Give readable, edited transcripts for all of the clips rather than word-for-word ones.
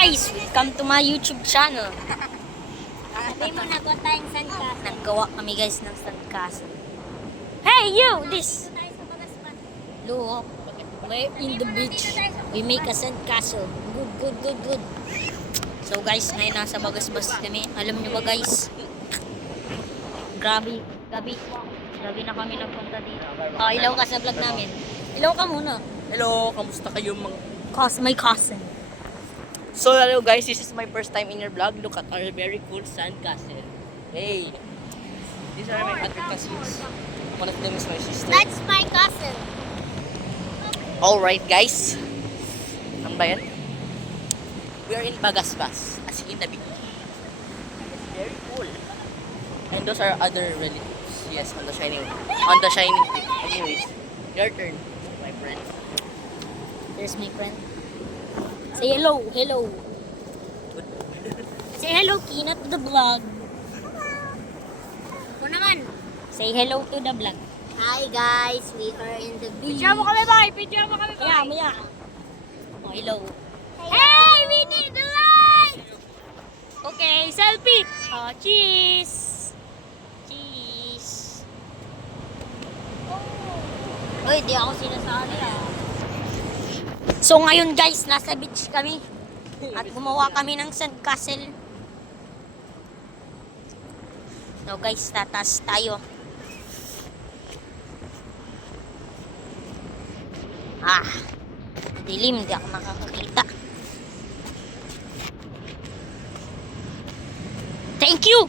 guys! Welcome to my YouTube channel. Sabi mo nagawa tayong sandcastle. Naggawa kami guys ng sandcastle. Hey you! This! Tayo sa Bagaspan. Look, we're in the beach. We make a sandcastle. Good. So guys, ngayon nasa Bagasbas kami. Alam nyo ba guys? Grabe na kami nagpunta dito. Ilaw ka sa vlog namin. Ilaw ka muna. Hello, kamusta kayo mga... My cousin. So hello guys, this is my first time in your vlog. Look at our very cool sandcastle. Hey! These are my other cousins. One of them is my sister. That's my cousin. Alright guys. Ano ba yan? We are in Bagasbas, as in the beach. It's very cool. And those are other relatives. Yes, on the shining peak. Anyways, your turn, my friend. There's my friend. Say hello. Say hello, Kina, to the vlog. Ako naman. Say hello to the vlog. Hi guys, we are in the beach. Picture mo kami, Maya. Oh, hello. Hey, we need the light! Okay, selfie. Oh, cheese. Uy, di ako sinasali So ngayon guys, nasa beach kami. At gumawa kami ng sandcastle. So guys, tatas tayo. Dilim, di ako makakakita. Thank you!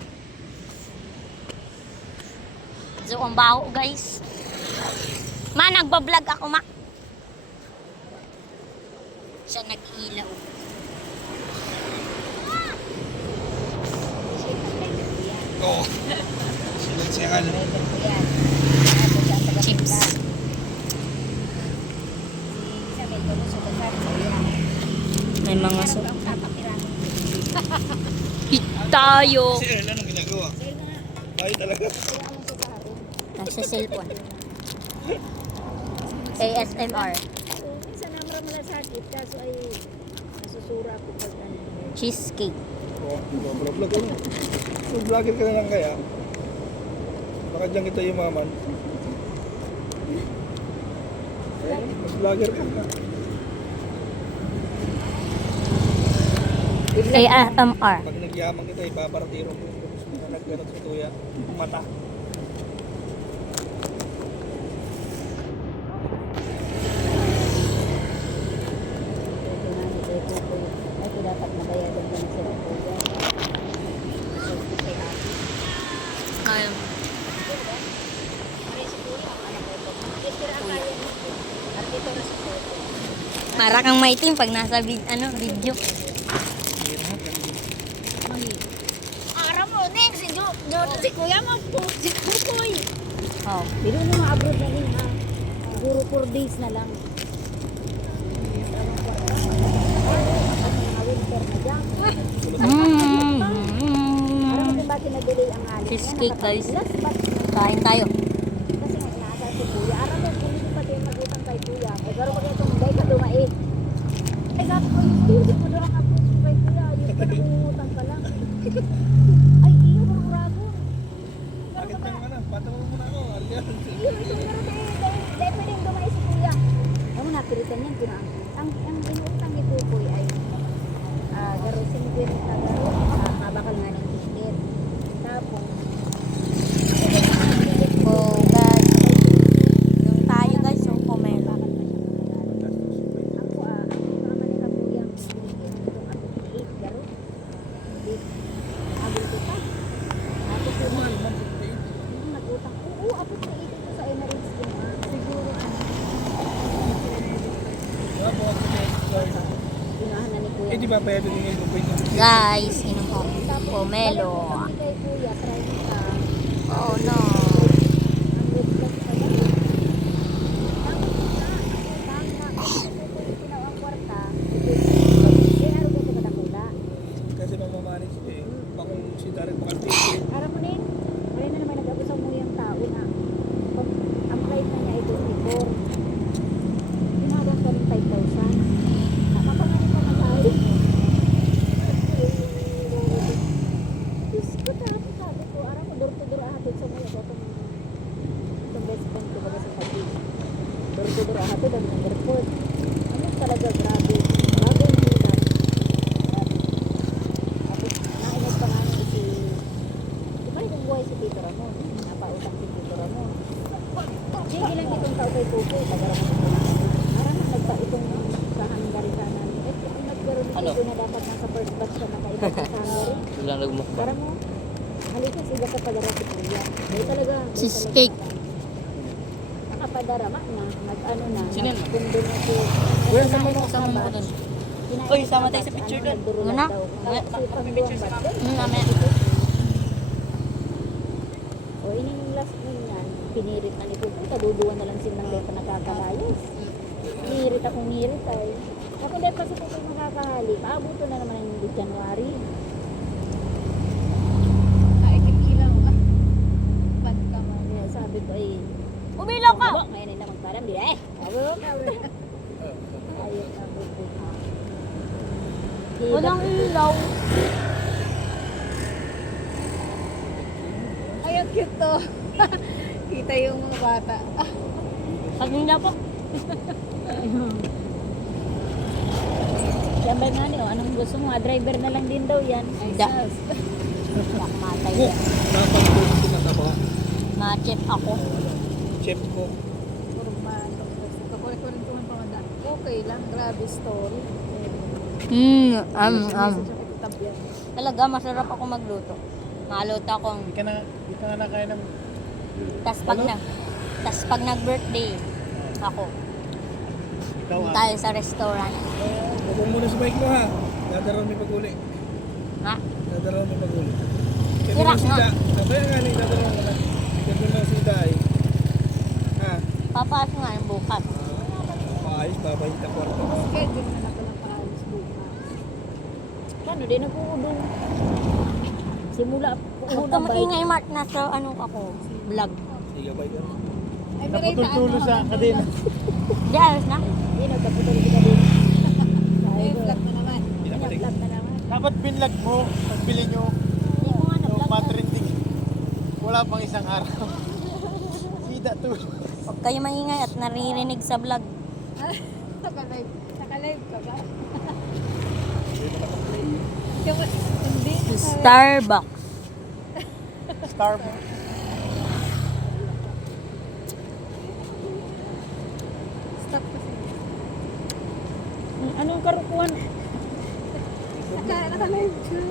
So, ang baho guys. Nagbablog ako, Siya nag-ilaw. Oo. Siya Chips. May mga Hit tayo. Si Erla, anong ginagawa? Ay, talaga. Nasa cellphone. ASMR. Minsan naman malasakit, kaso ay nasusura ako pag Cheesecake. Vlog ka na. Vlogger ka na lang kaya. Baka dyan kita yumaman. Mas vlogger ka na. ASMR. Pag nagyaman kita, ipaparatiro mo. Nagganot sa tuya. Mata. Ngayon. Para kang maitim pag nasa video. Araw mo, Neng, si Kuya mo po, si Kukoy. Oh. Pero nung mga abroad na rin ha, siguro 4 days na lang. Mga winter na dyan. Aram mo kung bakit na-delay ang alis. Cheesecake, guys. Last batch na. Kain tayo. Kasi nga inaasal si Kuya. Aram mo kung hindi pa tayo mag-utang kay Kuya. Ay garo mag itong day ka dumait. Ay sabi ko, hindi ko doon ako kay Kuya. Yung pa nag-utang pa lang. Ay iyo, murago. Bakit na naman? Patawag mo na ako. Aryan. Iyo, ito nga dahil pwedeng dumait si Kuya. Ano na, pilitan yan. Ang inuutang ni Kukoy ay garo 50 na garo. Mabakal nga ng ticket. Tapos, Oh, guys. Yung tayo, guys, yung pomelo. ako naman nila Kuya. Itong ako 8 garo. Agil ko pa. Tapos yung nag-utang. Oo, apos na 8 ito sa Emirates ko nga. Siguro Unahan na ni Kuya. Eh, di ba pwede din yung lupay niya? Guys, inom ko. Pomelo. Kami kay Kuya, try mo ka. Oh, no. Ang red flag pa yan. Tama. Ang kwarta. Eh, araw ko ka nakula. Kasi mamamanage eh. Bakong si Darren Makalpiti. Araw mo rin. Wala na naman nag-abusang mo yung tao na. Ang flight na niya ay 24. Yung hanggang 5,000. Makapangalit pa na tayo. Ano? Ito na dapat nasa first batch siya nakaibang sa summary. Wala nagmukbang. Para mo, halikan siya sa padara si Kuya. May talaga. may Cheesecake. talaga. Nakapadarama na, nag-ano na. Sino yun? nagpundo na si... Where sama mo ko dun? Kinain Oy, sa sama tayo batch, sa picture dun. nagdurulag Ano? daw. Kasi pagbuwang batch, Mamaya. o ining last name yan, pinirit na ni Kuya. Kaduduan na lang silang dahil pa nakakalayos. Nirit akong nirit ay. Ako dahil kasi kung kayo makakahali, paabuto na naman yung January. Ay, kikilang. Bad ka man. Kaya sabi ko ay, Umilaw ka! "Abo, ngayon ay naman parang di eh. Abo, ayun na buko. Walang ilaw. Ay, ang cute to. Kita yung mga bata. Kanina po. Siyempre nga niyo, anong gusto mo? Driver na lang din daw yan. Ay, Da. sus. Matay Ko, yan. dapat ko tinataba. Ma-chef ako. Chef ko. Kurban. Kakulit ko rin tuman pamanda. Okay lang. Grabe story. Tabyan. Talaga, masarap ako magluto. Maluto akong... Hindi ka na nakaya ng... Tas pag nag-birthday ako, Ikaw ah. tayo sa restaurant. Huwag muna sa bike mo ha. Dadaraw may pag-uli. Ha? Dadaraw may pag-uli. Tira nga. Kaya nga ni dadaraw mo na. Kaya lang sida ay. Ha? Papasok nga yung bukas. Ayos, babay ka kwarto. Schedule na lang palang paalis bukas. Kano din nag-uudong. Simula Huwag ka maingay, Mark. Nasa ano ako, vlog. Sige, bye ka. Ay, may Naputol-tulo sa kadena. Di, ayos na. Hindi, nagkaputol kita din. Ay, vlog na naman. Pinabalik. Vlog na naman. Dapat binlag mo, pagbili nyo, Hindi ko nga yung na-vlog. matrending. Wala pang isang araw. Sida to. Huwag kayo maingay at naririnig sa vlog. Naka-live. Naka-live ka ba? Hindi. Starbucks. Starbucks. Stop kasi. Anong karukuhan? Naka-live siya.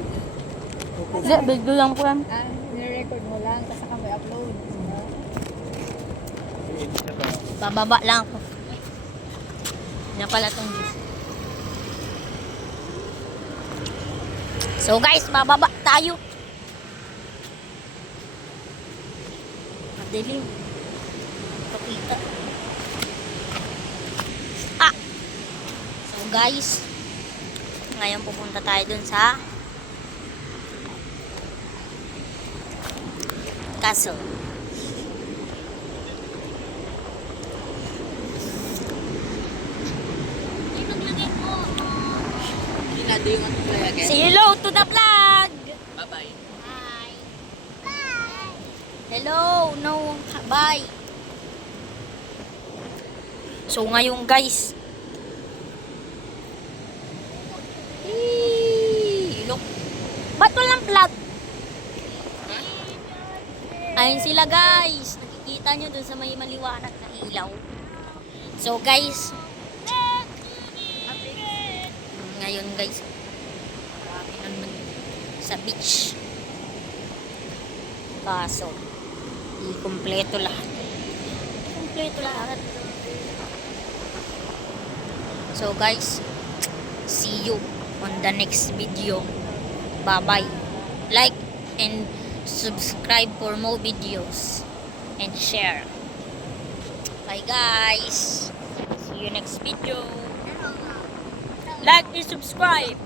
Hindi, video lang po yan. Nirecord mo lang, tapos saka may upload. Bababa lang ako. Na pala itong juice. So guys, bababa tayo. Madilim. Pakita. Ah! So guys, ngayon pupunta tayo dun sa castle. Do you want to play again? Say hello to the vlog! Bye-bye. Bye! Hello! No, bye! So ngayon guys, look, ba't walang vlog? Ayun sila guys, nakikita nyo dun sa may maliwanag na ilaw. So guys, ngayon guys, marami na naman sa beach. Kaso, kompleto lahat. Kompleto lahat. So guys, see you on the next video. Bye-bye. Like and subscribe for more videos. And share. Bye guys. See you next video. Like and subscribe.